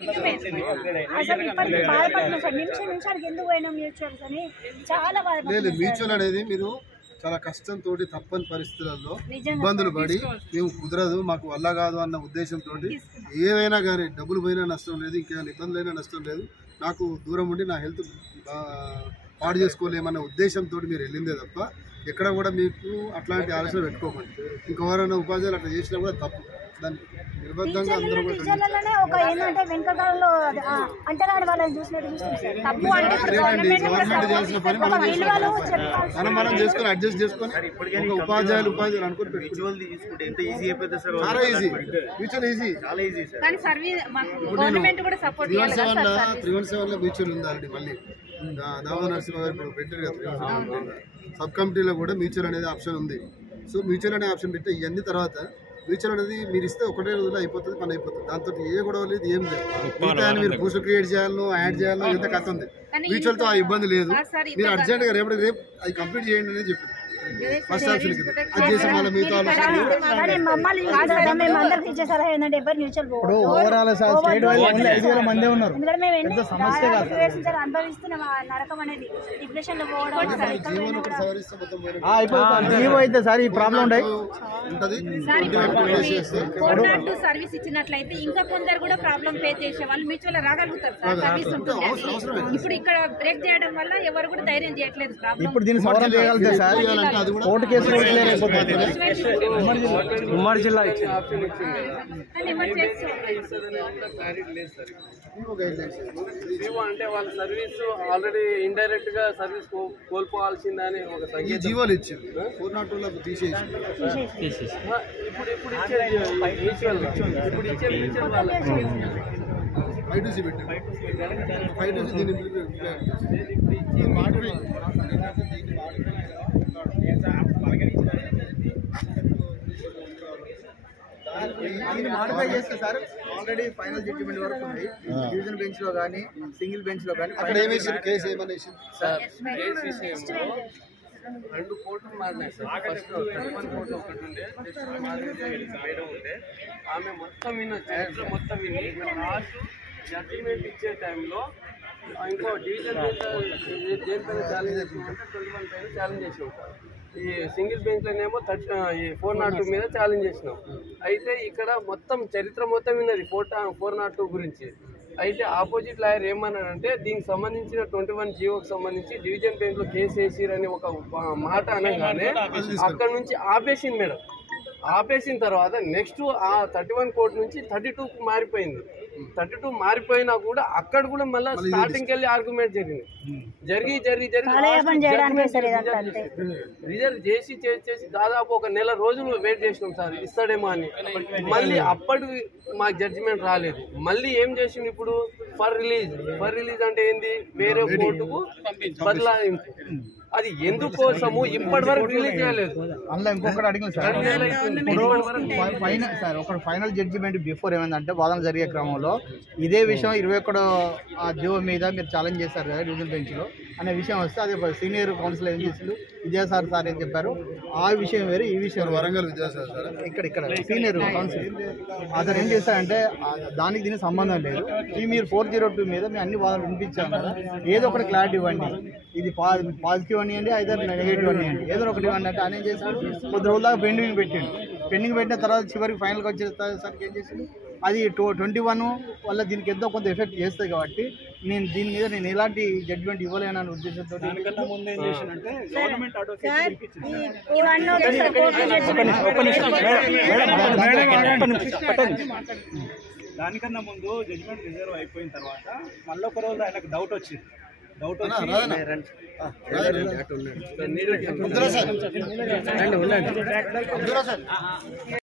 అసలు ఇప్పటికి బాధపడుతున్నాం సార్. నిమిషానికి ఎందుకు పోయినా మ్యూచువల్స్ అని చాలా బాధపడుతున్నాం. మ్యూచువల్ అనేది మీరు చాలా కష్టంతో తప్పని పరిస్థితులలో ఇబ్బందులు పడి మేము కుదరదు మాకు వల్ల కాదు అన్న ఉద్దేశంతో ఏవైనా కానీ డబ్బులు పోయినా నష్టం లేదు, ఇంకేమైనా ఇబ్బందులైనా నష్టం లేదు, నాకు దూరం ఉండి నా హెల్త్ పాడు చేసుకోలేమన్న ఉద్దేశంతో మీరు వెళ్ళిందే తప్ప ఎక్కడ కూడా మీకు అట్లాంటి ఆలోచన పెట్టుకోకండి. ఇంకెవరైనా ఉపాధ్యాయులు అట్లా చేసినా కూడా తప్పు. దాన్ని నిర్బద్ధంగా అందరూ టీచర్లలోనే ఒక ఏంటంటే వెనకకాలంలో అంటరాని వాళ్ళని చూసినట్టు తప్పు అంటే గవర్నమెంట్ చేయాల్సిన పని మనం చేసుకొని అడ్జస్ట్ చేసుకొని ఉపాధ్యాయులు అనుకుని పెట్టుకుంటే చాలా ఈజీ, ఫ్యూచర్ ఈజీ, చాలా ఈజీ. 317 మ్యూచువల్ ఉంది ఆల్రెడీ. మళ్ళీ దామోదర్ నరసింహ గారు ఇప్పుడు పెట్టారు కదా సబ్ కమిటీలో కూడా మ్యూచువల్ అనేది ఆప్షన్ ఉంది. సో మ్యూచువల్ అనే ఆప్షన్ పెట్టి ఇవన్నీ తర్వాత మ్యూచువల్ అనేది మీరు ఇస్తే ఒకటే రోజులో అయిపోతుంది, పని అయిపోతుంది. దాంతో ఏ గొడవ లేదు, ఏం లేదు. మిగతా మీరు పోస్ట్ క్రియేట్ చేయాలో యాడ్ చేయాలో ఎంత కథ ఉంది. మ్యూచువల్తో ఆ ఇబ్బంది లేదు. మీరు అర్జెంట్గా రేపటికి రేపు అది కంప్లీట్ చేయండి అని చెప్పి ఫస్ట్ ఆప్షన్ అది చేసి మళ్ళీ మిగతా సర్వీస్ ఇచ్చినట్లయితే ఇంకా కొందరు కూడా ప్రాబ్లం ఫేస్ చేసే వాళ్ళు మ్యూచువల్ రాగలుగుతారు సార్. సర్వీస్ ఉంటుంది. ఇప్పుడు ఇక్కడ బ్రేక్ చేయడం వల్ల ఎవరు కూడా ధైర్యం చేయట్లేదు. ఉమ్మడి జిల్లా అంటే వాళ్ళ సర్వీస్ ఆల్రెడీ ఇండైరెక్ట్ గా సర్వీస్ కోల్పోవాల్సిందని ఒక జీవోలు ఇచ్చారు 402లో తీసేసి ఇప్పుడు ఇచ్చే మ్యూచువల్ 5 పెట్టారు. 5 దీన్ని మాడిఫై చేస్తే సార్ ఆల్రెడీ ఫైనల్ జడ్జిమెంట్ వరకు ఉంది. డివిజన్ బెంచ్ లో కానీ సింగిల్ బెంచ్ లో కానీ కేసు ఏమన్నా సార్ కేసు విషయంలో 2 కోర్టులు మారినాయి సార్. ఫస్ట్ 31 కోర్టు ఒకటి ఉండే మేడం ఉండే, ఆమె మొత్తం విన్న చరిత్ర మొత్తం విని లాస్ట్ జడ్జిమెంట్ ఇచ్చే టైంలో ఇంకో డివిజన్ దేనిపైన ఛాలెంజ్ చేసినామంటే 21 పైన ఛాలెంజ్ చేసినాం. ఈ సింగిల్ బెంచ్లోనేమో 402 మీద ఛాలెంజ్ చేసినాం. అయితే ఇక్కడ మొత్తం చరిత్ర మొత్తం విన్నది 402 గురించి. అయితే ఆపోజిట్ లాయర్ ఏమన్నాడంటే దీనికి సంబంధించిన 21 జీవోకి సంబంధించి డివిజన్ బెంచ్లో కేసు వేసిరని ఒక మాట అనగానే అక్కడ నుంచి ఆపేసింది మేడం. ఆపేసిన తర్వాత నెక్స్ట్ ఆ 31 కోర్టు నుంచి 32కు మారిపోయింది. 32 మారిపోయినా కూడా అక్కడ కూడా మళ్ళీ స్టార్టింగ్కి వెళ్ళి ఆర్గ్యుమెంట్ జరిగి రిజర్వ్ చేసి దాదాపు ఒక నెల రోజులు వెయిట్ చేసినాం సార్ ఇస్తాడేమో అని. మళ్ళీ అప్పటికి మాకు జడ్జిమెంట్ రాలేదు. మళ్ళీ ఏం చేసింది ఇప్పుడు ఫర్ రిలీజ్ అంటే ఏంది, వేరే కోర్టుకు బదలాయింపు. అది ఎందుకోసము ఇప్పటి వరకు రిలీజ్ చేయలేదు. అందులో ఇంకొకటి అడిగింది సార్, ఒక ఫైనల్ జడ్జిమెంట్ బిఫోర్ ఏమైందంటే వాదన జరిగే క్రమంలో ఇదే విషయం 21 జీవో మీద మీరు ఛాలెంజ్ చేశారు కదా డివిజన్ బెంచ్లో అనే విషయం వస్తే అదే సీనియర్ కౌన్సిల్ ఏం చేసిండు విద్యాసాగర్ సార్ ఏం చెప్పారు, ఆ విషయం వేరు ఈ విషయం వరంగల్ విద్యాసాగర్ సార్ ఇక్కడ సీనియర్ కౌన్సిల్ అతను ఏం చేశారంటే దానికి దీనికి సంబంధం లేదు, ఈ మీరు 402 మీద మేము అన్ని వాదనలు వినిపించాం కదా, ఏదో ఒకటి క్లారిటీ ఇవ్వండి, ఇది పాజిటివ్ అనివ్వండి ఐదర్ నెగిటివ్ అనివ్వండి, ఏదో ఒకటి ఇవ్వండి అంటే ఆయన ఏం చేశాడు కొద్ది రోజులాగా పెండింగ్ పెట్టిన తర్వాత చివరికి ఫైనల్గా వచ్చేసరికి ఏం చేసింది అది 21 వల్ల దీనికి ఎంతో కొంత ఎఫెక్ట్ చేస్తుంది కాబట్టి దీని మీద నేను ఎలాంటి జడ్జిమెంట్ ఇవ్వలేను అనే ఉద్దేశంతో దానికన్నా ముందు జడ్జిమెంట్ రిజర్వ్ అయిపోయిన తర్వాత మళ్ళీ ఒక రోజు ఆయనకు డౌట్ వచ్చింది.